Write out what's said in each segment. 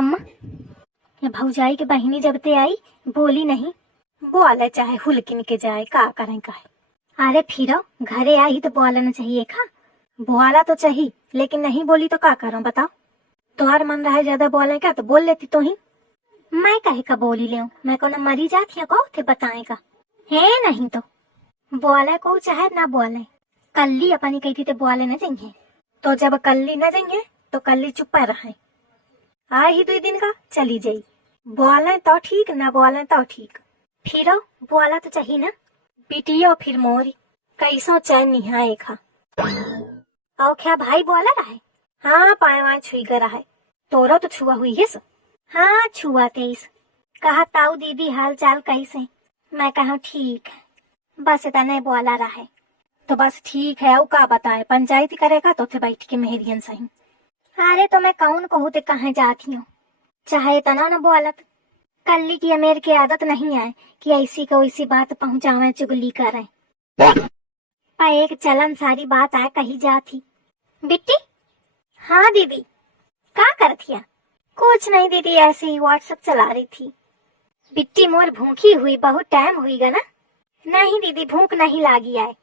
अम्मा, ये भौजाई के बहिनी जब ते आई बोली नहीं, बोले चाहे हुलकिन के जाए का करें काहे। अरे फिरो घरे आई तो बोलना चाहिए खा, बोला तो चाहिए लेकिन नहीं बोली तो का करूं बताओ। तुम्हार मन रहा ज्यादा बोले क्या तो बोल लेती तो ही। मैं कहे का बोली ले, मैं को न मरी जाती है को थे बताएगा है नहीं तो बोले को चाहे ना बोले। कल्ली अपनी कहती तो बोले न जाएंगे, तो जब कल्ली न जाएंगे तो कल्ली चुप रहे। आ ही 2 दिन का चली जाई, बोले तो ठीक ना बोले तो ठीक, फिर बोला तो चाहिए ना। पिटियो फिर मोरी कैसो चैन निहाए खा। और क्या भाई बोला रहा है? हाँ पाए वहां छुई कर रहा है, तोरो तो छुआ हुई है सो। हाँ छुआ तेईस, कहा ताऊ दीदी हाल चाल कैसे? मैं कहा ठीक है, बस इतना बोला रहा है। तो बस ठीक है, और का बताए पंचायती करेगा तो थे बैठ के मेहरियन सही। अरे तो मैं कौन कहूँ ते कहाँ जाती हूँ, चाहे इतना न बोलत। कल्ली की अमेर की आदत नहीं है कि ऐसी को ऐसी बात पहुंचावे चुगली करे। पर एक चलन सारी बात आए कही जाती। बिट्टी, हाँ दीदी, क्या करती है? कुछ नहीं दीदी, ऐसे ही व्हाट्सएप चला रही थी। बिट्टी मोर भूखी हुई बहुत टाइम हुई गा ना? नहीं दीदी भूख नहीं लागी है।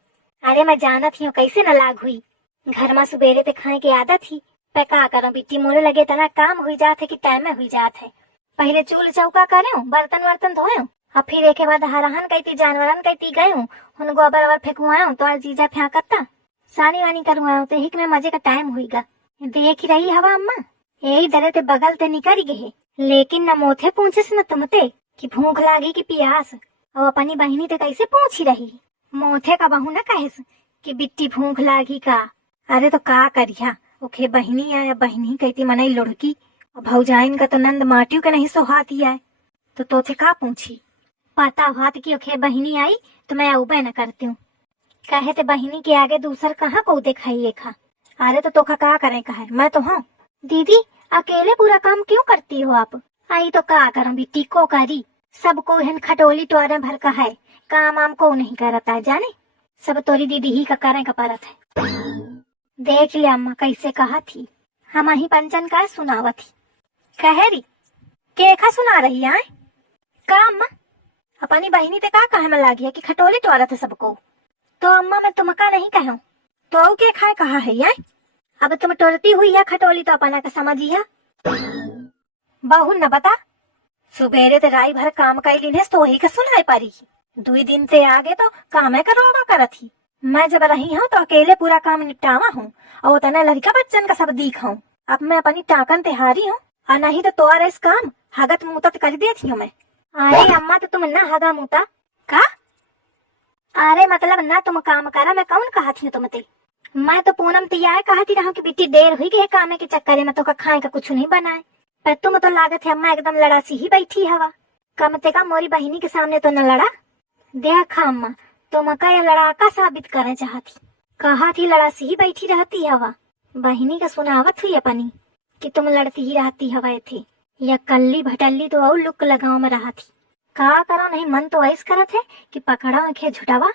अरे मैं जानत हूँ कैसे न लाग हुई, घर में सुबेरे ते खाए की आदत थी। पे का करूं बिट्टी, मोरे लगे तना काम हुई जात है कि टाइम में हुई जात है। पहले चूल चौका करे, बर्तन वर्तन धोए, और फिर एक बाद हरहन कहती जानवरन कहती गए उन गोबर अबर फेंकुआऊं तो आज जीजा फेंकता सानी वानी करुआऊं तो हिक में मजे का टाइम हुईगा। देख ही रही हवा अम्मा, यही दरे ते बगल ते निकल गए, लेकिन न मोथे पूछिस न तुमते कि भूख लागी कि प्यास। और अपनी बहिनी ते कैसे पूछ ही रही, मोथे का बहू न कहेस कि बिट्टी भूख लागी का। अरे तो का करिया, ओखे बहिनी आया, बहिनी कहती मनई लुढ़की, और भौजाइन का तो नंद माटियों के नहीं सोहाती है, तो तोथे का पूछी। पता हाथ की ओखे बहिनी आई तो मैं उबे न करती हूँ, कहे ते बहिनी के आगे दूसर कहाँ को दिखाइए खा। अरे तो तोखा का करें कहे, मैं तो हूँ। दीदी अकेले पूरा काम क्यों करती हो आप? आई तो का करूं बिट्टी को करी, सबको हन खटोली टोरे भर का है, काम आम को नहीं करता है जाने, सब तोरी दीदी ही का करें का परत है। देख ले अम्मा कैसे कहा थी, हम ही पंचन का सुनावा थी। कहेरी केखा सुना रही है का अम्मा? अपनी बहिनी ते का कहे में लागी है कि खटोली टोरा थे सबको। तो अम्मा मैं तुमका नहीं कहूँ तो के खाए कहा है यार? अब तुम टोरती हुई है खटोली तो अपना का समझी है। बहु न बता, सुबेरे ते राई भर काम कैली ने तो वही का सुनाई पारी, 2 दिन से आगे तो काम करवा करत थी। मैं जब रही हूँ तो अकेले पूरा काम निपटावा हूँ, और उतना लड़का बच्चन का सब दीख हूँ। अब मैं अपनी टाकन तिहारी हूँ, और नहीं तो तोरा इस काम हगत मुतत कर देती हूँ मैं। अरे अम्मा तो तुम ना हगा मुता का? अरे मतलब ना तुम काम करा, मैं कौन कहा थी तुमते? मैं तो पूनम तैयार कहती रहा कि बेटी देर हुई गई काम के चक्कर में तो का खाए का कुछ नहीं बनाए, पर तुम तो लागत है अम्मा एकदम लड़ासी ही बैठी हवा। कम ते कम मोरी बहिनी के सामने तो न लड़ा। देखा अम्मा तुम का ये लड़ाका साबित करना चाहती, कहा थी लड़ासी ही बैठी रहती हवा। बहिनी का सुनावत हुई अपनी कि तुम लड़ती ही रहती हवा थे, या कल्ली भटल्ली तो और लुक लगाओ में रहा थी। का करो नहीं, मन तो ऐस करत है कि पकड़ा खे झुटावा,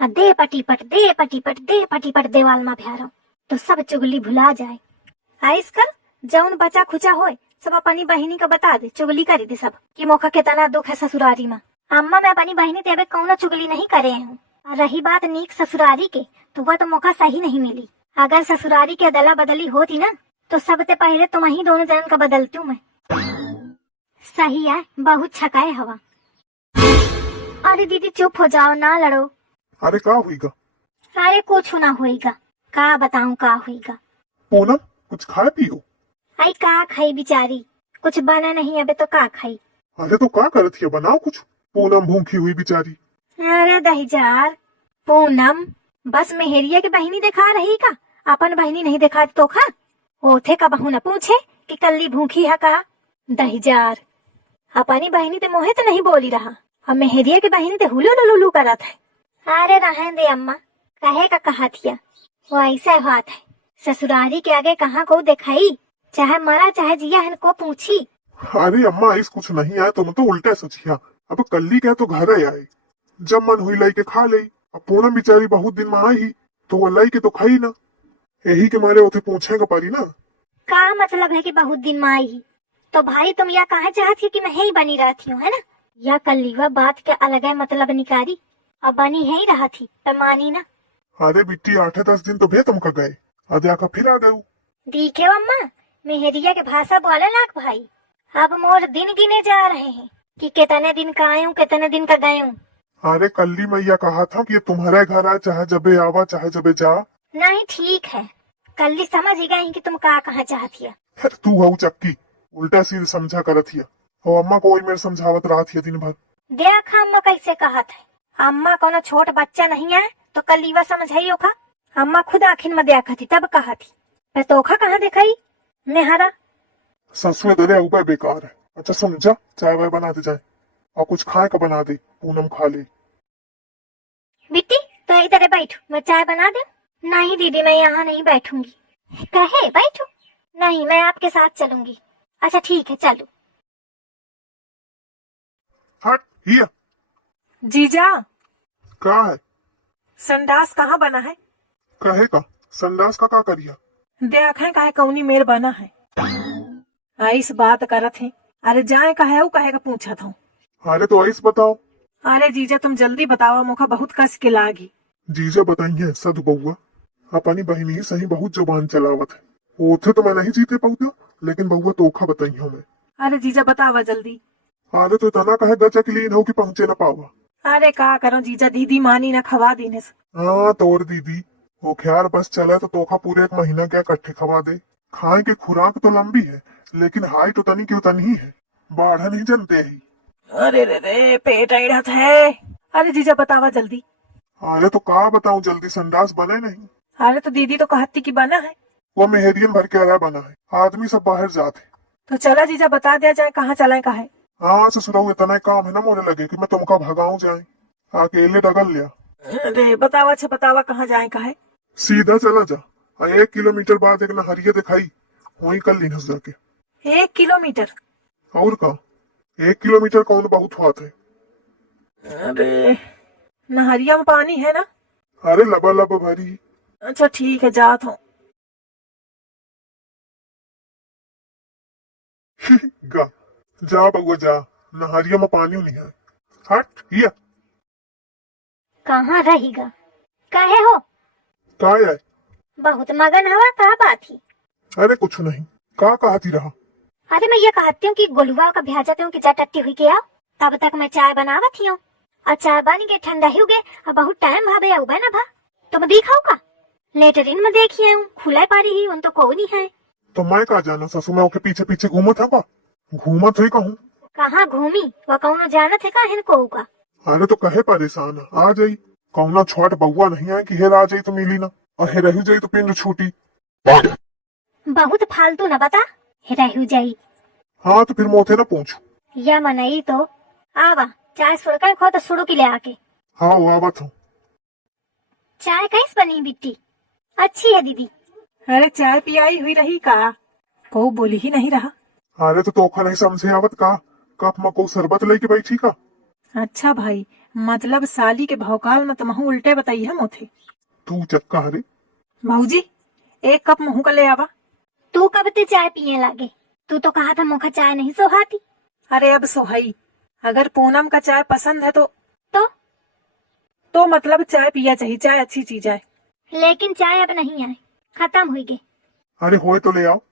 दे पटीपट दे पटीपट दे पटीपट देवाल में भ्यारो तो सब चुगली भुला जाए। ऐस कर जौन बचा खुचा होए सब अपनी बहिनी को बता दे, चुगली करी दे सब कि मौका के तना दुख है ससुरारी में। अम्मा मैं अपनी बहिनी तेरे कौन चुगली नहीं करे हूँ। रही बात नीक ससुरारी के तो वह तो मौका सही नहीं मिली। अगर ससुरारी के अदला बदली होती ना तो सबसे पहले तुम ही दोनों जन का बदलती हूँ मैं। सही है, बहुत छकाए हवा। अरे दीदी चुप हो जाओ, ना लड़ो। अरे का हुईगा? अरे कुछ ना होएगा, का बताऊं का होएगा। पूनम कुछ खाए पियो। आई का खाई बिचारी, कुछ बना नहीं अबे तो का खाई। अरे तो का करत है, बनाओ कुछ। पूनम भूखी हुई बेचारी। अरे दहीजार पूनम बस मेहरिया की बहिनी दिखा रही का, अपन बहिनी नहीं दिखा तो खा। ओथे का बहू न पूछे कि कल्ली भूखी है का। दहीजार अपनी बहिनी ते मोहे तो नहीं बोली रहा, और मेहरिया की बहिनी ते हुलू लुलू करत है। अरे रहने दे अम्मा, कहे का कहा थिया, वो ऐसा बात है, ससुरारी के आगे कहाँ को दिखाई, चाहे मरा चाहे जिया है को पूछी। अरे अम्मा इस कुछ नहीं आए, तुम तो उल्टा सोचिया। अब कल्ली क्या तो घर आए, जब मन हुई लाई के खा ली। अब पूनम बेचारी बहुत दिन में आई ही तो वो लाई के तो खाई ना, यही के मारे उसे पूछेगा पारी ना। का मतलब है कि बहुत दिन में आई ही, तो भाई तुम या कहा चाहती कि मैं ही बनी रहती हूँ, है ना? या कल्लीवा बात के अलग है मतलब निकारी, अब बनी है ही रहा थी पर मानी ना। अरे बिट्टी 8-10 दिन तो भे तुमका गए, अद्या का फिर आ गए। देखे अम्मा, मेहरिया के भाषा बोले लाख भाई। अब मोर दिन गिने जा रहे हैं कि कितने दिन का आयू कितने दिन का गयू। अरे कल्ली मैया कहा था कि ये तुम्हारे घर आ, चाहे जबे आवा चाहे जबे जा। नहीं ठीक है, कल समझ ही गई कि तुम कहा चाहती है। फिर तू हऊ चक्की उल्टा सीधे समझा करत हिया, और अम्मा को वही मेरे समझावत रहा थी दिन भर। देख अम्मा कैसे कहा था, अम्मा कोनो छोट बच्चा नहीं है तो कल्लीवा समझाइयो खा। अम्मा खुद आखिर में देखा थी तब कहा थी, मैं तोखा कहाँ दिखाई नेहारा। ससुए दरे ऊपर बेकार है। अच्छा समझा, चाय वाय बनाते जाए और कुछ खाए का बना दे, पूनम खा ले। बिट्टी तो इधर बैठो, मैं चाय बना दे। नहीं दीदी मैं यहाँ नहीं बैठूंगी। कहे बैठो। नहीं मैं आपके साथ चलूंगी। अच्छा ठीक है चलो। हट हिया। जीजा, का है? संडास कहाँ बना है? कहे का संडास का करिया? देखें काहे कौनी मेर बना है। आइस बात करत है। अरे जाए का है वो कहे का पूछा था। अरे तो ऐस बताओ। अरे जीजा तुम जल्दी बताओ, मुखा बहुत कस के लागी। जीजा बताइए सद बउआ, अपनी बहनी सही बहुत जुबान चलावत है। ओथे तो मैं नहीं जीते पाऊँ, लेकिन बउआ तोखा बताई हूँ मैं। अरे जीजा बतावा जल्दी। अरे तो इतना कहे गचा क्लीन हो कि पहुंचे न पावा। अरे का करो जीजा, दीदी मानी ना खवा दीने से। हाँ तोर दीदी वो ख्याल बस चले तो तोखा पूरे 1 महीना क्या इकट्ठे खवा दे। खाए की खुराक तो लंबी है, लेकिन हाइट उतनी की उतनी ही है, बाढ़ नहीं जनते ही। अरे रे रे पेट अड़त है। अरे जीजा बतावा जल्दी। अरे तो का बताऊं, जल्दी संडास बने नहीं। अरे तो दीदी तो कहती कि बना है। वो मेहरियन भर के अला बना है, आदमी सब बाहर जाते। तो चला जीजा बता दिया जाए कहाँ चलाए का है। हाँ ससुराऊ इतना काम है ना मोरे लगे कि मैं तुमका भगाऊं जाए, अकेले डगल लिया। अरे बतावा छे बतावा कहाँ जाए का है। सीधा चला जा, और 1 किलोमीटर बाद एक नहरिया दिखाई, वहीं कल लीन जाके। 1 किलोमीटर? और का 1 किलोमीटर कौन बहुत बात है। अरे नहरिया में पानी है ना? अरे लबा लब भरी। अच्छा ठीक है जात हूँ। गा जा बउआ जा, नहरिया में पानी नहीं है। हट हिया। कहाँ रहेगा? काहे हो? का है? बहुत मगन हवा का बात ही। अरे कुछ नहीं, का कहती रहा। अरे मैं ये कहती हूँ कि गोलुआ का भेजते हूँ कि जा टट्टी हुई के आओ, तब तक मैं चाय बनावत ही हूँ। और चाय बन के ठंडा ही हो गए और बहुत टाइम भावे आऊ ना भा। तुम दिखाओ का लेटरिन में देखिए हूँ खुला पारी ही उन तो को नहीं है। तो मैं का जाना, ससु मैं ओके पीछे पीछे घूमत है, घूमत हुई कहूँ। कहाँ घूमी वह कौनो जानत है काहे को का। अरे तो कहे परेशान आ जाई, कौना छोट बउआ नहीं आए कि हेर आ जाई तो मिली ना, और हे रह जाई तो पिंड छूटी। बहुत फालतू न बता, रहू जाई। हाँ तो फिर मोथे ना पूछू। या मनई तो आवा चाय सुड़का खो तो सुड़ू की ले आके। हाँ वो आवत हूँ। चाय कैस बनी बिट्टी? अच्छी है दीदी। अरे चाय पियाई हुई रही का? को बोली ही नहीं रहा। अरे तो तोखा नहीं समझे आवत का, कप में को शरबत लेके बैठी का। अच्छा भाई, मतलब साली के भौकाल में तुम उल्टे बताई है मोथे। तू चक्का हरे। भाऊजी 1 कप मुँह का ले आवा। तू कब ते चाय पिए लागे? तू तो कहा था मुखा चाय नहीं सोहाती। अरे अब सोहाई, अगर पूनम का चाय पसंद है तो मतलब चाय पिया चाहिए, चाय अच्छी चीज है। लेकिन चाय अब नहीं आए, खत्म हुई गई। अरे होए तो ले आओ।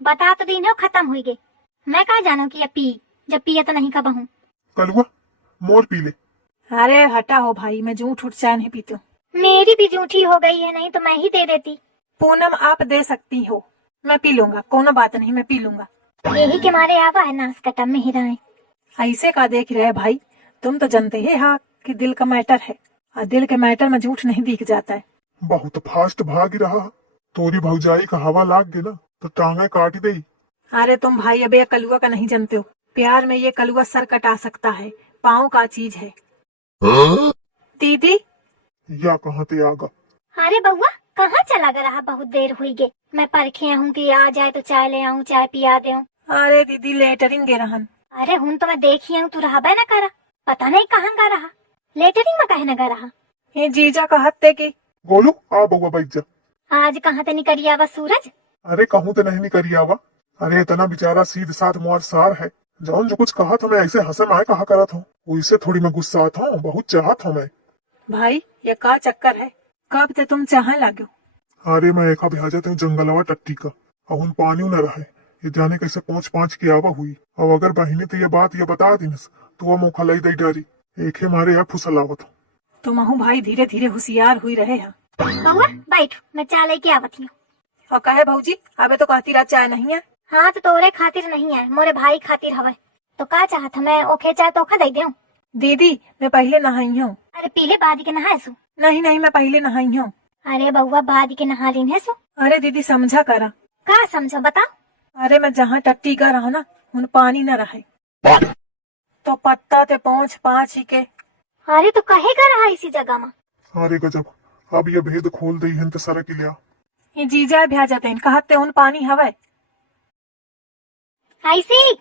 बता तो दी ना खत्म हुई गई। मैं कहा जानू कि अब पी, जब पिए तो नहीं कबहू। कलुआ मोर पी ले। अरे हटा हो भाई, मैं जूठ उठ चाय नहीं पीती हूँ। मेरी भी जूठी हो गई है, नहीं तो मैं ही दे देती। पूनम आप दे सकती हो, मैं पी लूंगा, कोनो बात नहीं, मैं पी लूंगा। यही के मारे आवा है नाश कटम में हिराए। ऐसे का देख रहे भाई, तुम तो जानते हैं हाँ कि दिल का मैटर है, और दिल के मैटर में झूठ नहीं दिख जाता है। बहुत फास्ट भाग रहा, तोरी भौजाई का हवा लाग गया ना तो टांगे काट दे। अरे तुम भाई अब ये कलुआ का नहीं जानते हो, प्यार में ये कलुआ सर कटा सकता है, पाँव का चीज है। दीदी या कहाँ ते आगा। अरे बउआ कहाँ चला गया रहा? बहुत देर हुई गे, मैं परखे हूँ कि आ जाए तो चाय ले आऊँ, चाय पिया दे। अरे दीदी लेटरिंग गे रहन। अरे हूँ तो मैं देखी हूँ, तू रहा ना करा, पता नहीं कहाँ गा रहा, लेटरिंग में कहे न गा रहा। ये जीजा का हत्ते की। गोलू आ बउआ बैठ जा। आज कहाँ ते निकली आवा सूरज? अरे कहूँ तो नहीं निकरी आवा, अरे इतना बेचारा सीध साध मुआर सार है। जौन जो कुछ कहा था मैं ऐसे हंसे माए कहा करत हूँ, वैसे थोड़ी मैं गुस्सा था हूँ, बहुत चाहत हूँ मैं। भाई ये का चक्कर है, कब ते तुम चाहे लागो। अरे मैं एक भेजा हूँ जंगलवा टट्टी का, और उन पानी न रहे, ये जाने कैसे पहुंच पाँच की आवा हुई। और अगर बहिनी तो ये बात ये बता दी तो वह मुखा लई दई डरी, एक मारे या फुसलावत हूँ। तो महू भाई धीरे धीरे होशियार हुई रहे हैं। बउआ बैठ, मैं चाय लेके आवत हूँ। और कहे भौजी अबे तो कहती रात चाय नहीं है। हाँ तो तोरे खातिर नहीं है, मोरे भाई खातिर हवे। तो का चाहत मैं ओखे चाय तो दे दूं? दीदी मैं पहले नहाई हूँ। अरे पीले बाद के नहाए सु? नहीं नहीं मैं पहले नहाई हूँ। अरे बउआ बाद के नहा लीन है सु? अरे दीदी समझा करा। का समझो बता। अरे मैं जहाँ टट्टी का रहा ना उन पानी न रहे, तो पत्ता ते पहुँच पाँच ही के। अरे तो कहेगा रहा इसी जगह में? अरे गजब, अब ये भेद खोल दी है सारा किलिया। ये जीजा भ्या जाते हैं, कहते उन पानी हवे ऐसी